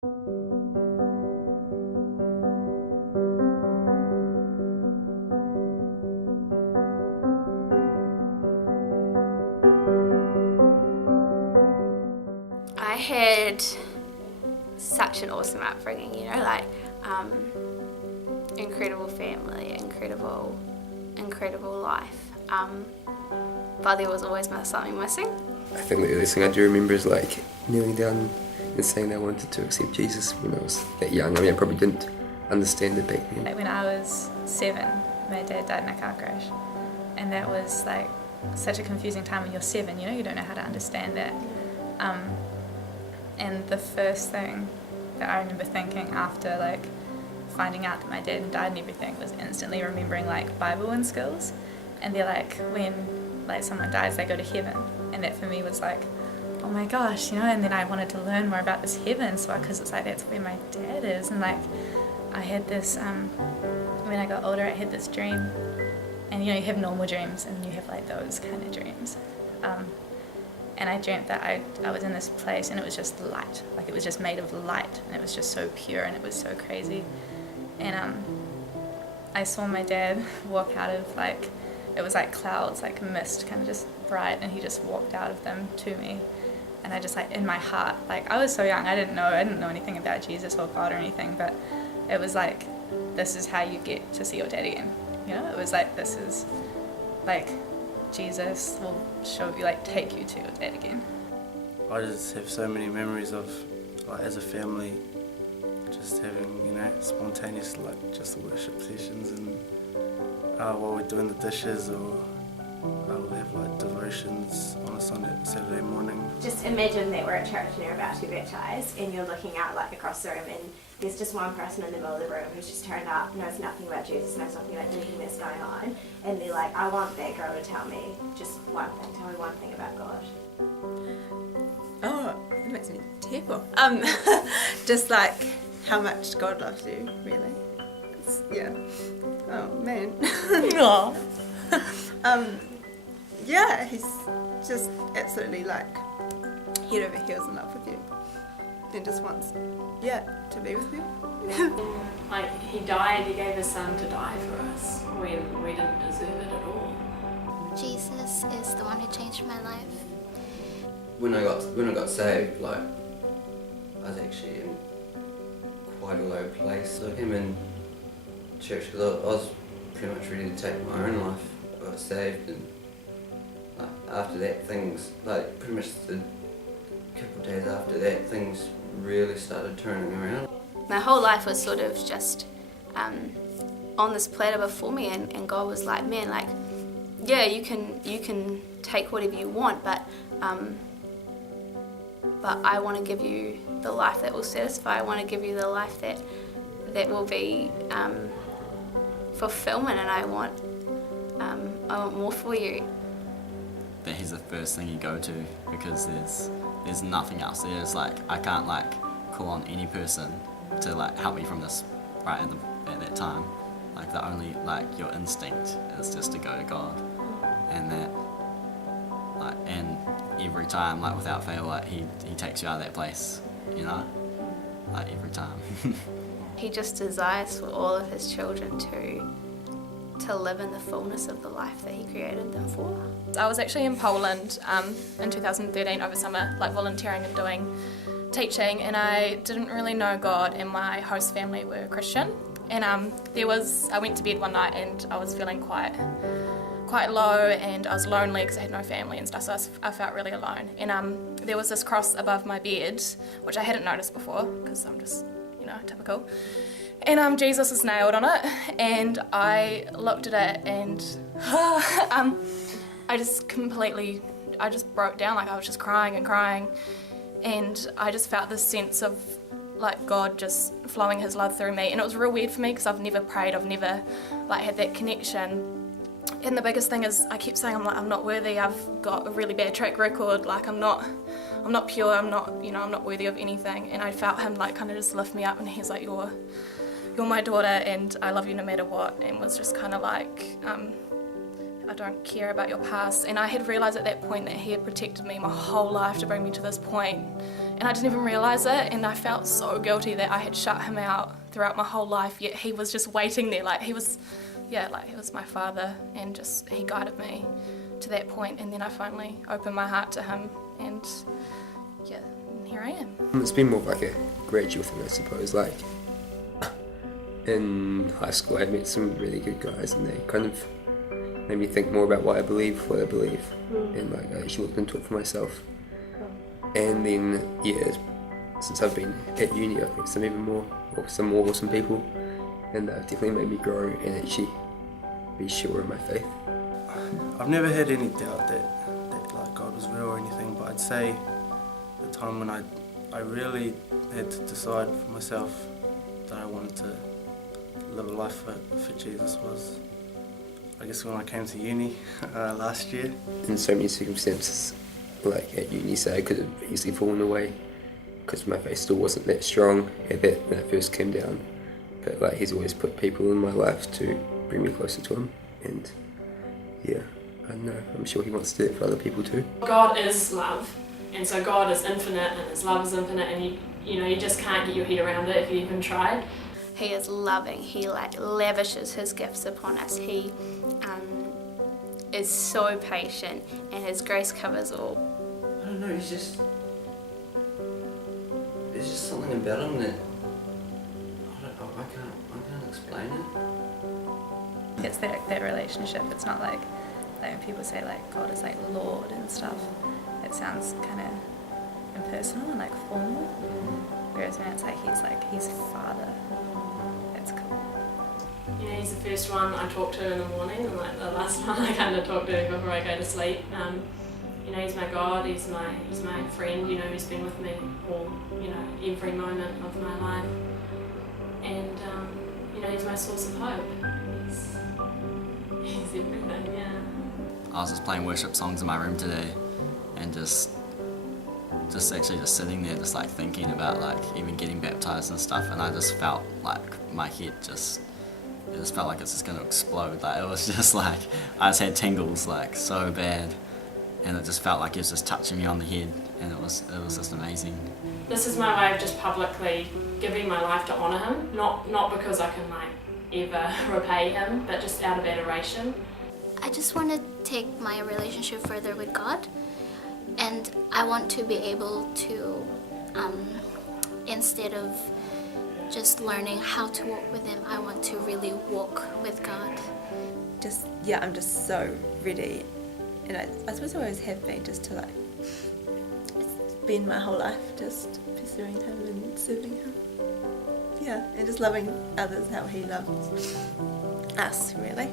I had such an awesome upbringing, you know, like incredible family, incredible life. But there was always something missing. I think the earliest thing I do remember is like kneeling down and saying I wanted to accept Jesus when I was that young. I mean, I probably didn't understand it back then. Like when I was 7, my dad died in a car crash, and that was like such a confusing time when you're 7, you know, you don't know how to understand that. And the first thing that I remember thinking after like finding out that my dad had died and everything was instantly remembering like Bible and skills, and they're like when like someone dies they go to heaven, and that for me was like, oh my gosh, you know. And then I wanted to learn more about this heaven, so because it's like that's where my dad is. And like I had this when I got older I had this dream, and you know you have normal dreams and you have like those kind of dreams, and I dreamt that I was in this place and it was just light, like it was just made of light, and it was just so pure and it was so crazy. And I saw my dad walk out of like, it was like clouds, like mist, kind of just bright, and he just walked out of them to me. And I just like, in my heart, like I was so young, I didn't know anything about Jesus or God or anything, but it was like, this is how you get to see your dad again. You know, it was like, this is like, Jesus will show you, like take you to your dad again. I just have so many memories of, like as a family, just having, you know, spontaneous like just worship sessions, and while we're doing the dishes, or we'll have like devotions on a Saturday morning. Just imagine that we're at church and you're about to be baptised, and you're looking out like across the room, and there's just one person in the middle of the room who's just turned up, knows nothing about Jesus, knows nothing about anything that's going on, and they're like, I want that girl to tell me just one thing, tell me one thing about God. Oh, it makes me tearful. Just like how much God loves you, really. Yeah. Oh man. Yeah, he's just absolutely like head over heels in love with you, and just wants, to be with you. Like he died, he gave his son to die for us when we didn't deserve it at all. Jesus is the one who changed my life. When I got saved, like I was actually in quite a low place. I came in church because I was pretty much ready to take my own life. I got saved, and like, after that things, like pretty much the couple of days after that, things really started turning around. My whole life was sort of just on this platter before me, and God was like, man, like, yeah, you can take whatever you want, but I want to give you the life that will satisfy. I want to give you the life that will be fulfillment, and I want more for you. That he's the first thing you go to, because there's nothing else. There's like, I can't like call on any person to like help me from this right at that time. Like the only, like your instinct is just to go to God, and that like, and every time, like without fail, like he takes you out of that place, you know, like every time. He just desires for all of his children to live in the fullness of the life that he created them for. I was actually in Poland in 2013 over summer, like volunteering and doing teaching, and I didn't really know God, and my host family were Christian. And I went to bed one night and I was feeling quite low, and I was lonely because I had no family and stuff, so I felt really alone. And there was this cross above my bed, which I hadn't noticed before because I'm just, you know, typical. And Jesus was nailed on it, and I looked at it, and I just broke down. Like I was just crying, and I just felt this sense of like God just flowing his love through me. And it was real weird for me because I've never prayed, I've never like had that connection. And the biggest thing is I kept saying, I'm not worthy, I've got a really bad track record, like I'm not pure, I'm not worthy of anything. And I felt him like kind of just lift me up, and he's like, you're my daughter and I love you no matter what, and was just kind of like I don't care about your past. And I had realised at that point that he had protected me my whole life to bring me to this point. And I didn't even realise it, and I felt so guilty that I had shut him out throughout my whole life, yet he was just waiting there, like he was my father, and just he guided me to that point. And then I finally opened my heart to him, and yeah, and here I am. It's been more like a gradual thing, I suppose. Like in high school I met some really good guys, and they kind of made me think more about why I believe what I believe, and like I actually looked into it for myself. And then since I've been at uni, I've met some more awesome people, and they've definitely made me grow and actually be sure of my faith. I've never had any doubt that like God was real or anything, but I'd say the time when I really had to decide for myself that I wanted to live a life for Jesus was, I guess, when I came to uni last year. In so many circumstances, like at uni, say I could have easily fallen away because my faith still wasn't that strong when I first came down. But like he's always put people in my life to bring me closer to him, and yeah, I don't know, I'm sure he wants to do it for other people too. God is love, and so God is infinite and his love is infinite, and you just can't get your head around it if you even tried. He is loving. He lavishes his gifts upon us. He is so patient, and his grace covers all. I don't know, there's just something about him that I can't explain it. It's that relationship. It's not like when people say like God is like Lord and stuff. It sounds kind of impersonal and like formal. Whereas when it's like he's Father. It's cool. He's the first one I talk to in the morning, and like the last one I kind of talk to before I go to sleep. He's my God, he's my friend, he's been with me all, every moment of my life. And, he's my source of hope. He's everything, yeah. I was just playing worship songs in my room today, and just actually just sitting there, just like thinking about like even getting baptised and stuff, and I just felt like my head it just felt like it's just going to explode. Like it was just like, I just had tingles like so bad. And it just felt like it was just touching me on the head, and it was just amazing. This is my way of just publicly giving my life to honour him, not because I can ever repay him, but just out of adoration. I just want to take my relationship further with God, and I want to be able to, instead of just learning how to walk with him, I want to really walk with God. I'm just so ready. And I suppose I always have been, just to spend my whole life just pursuing him and serving him. Yeah, and just loving others how he loves us, really.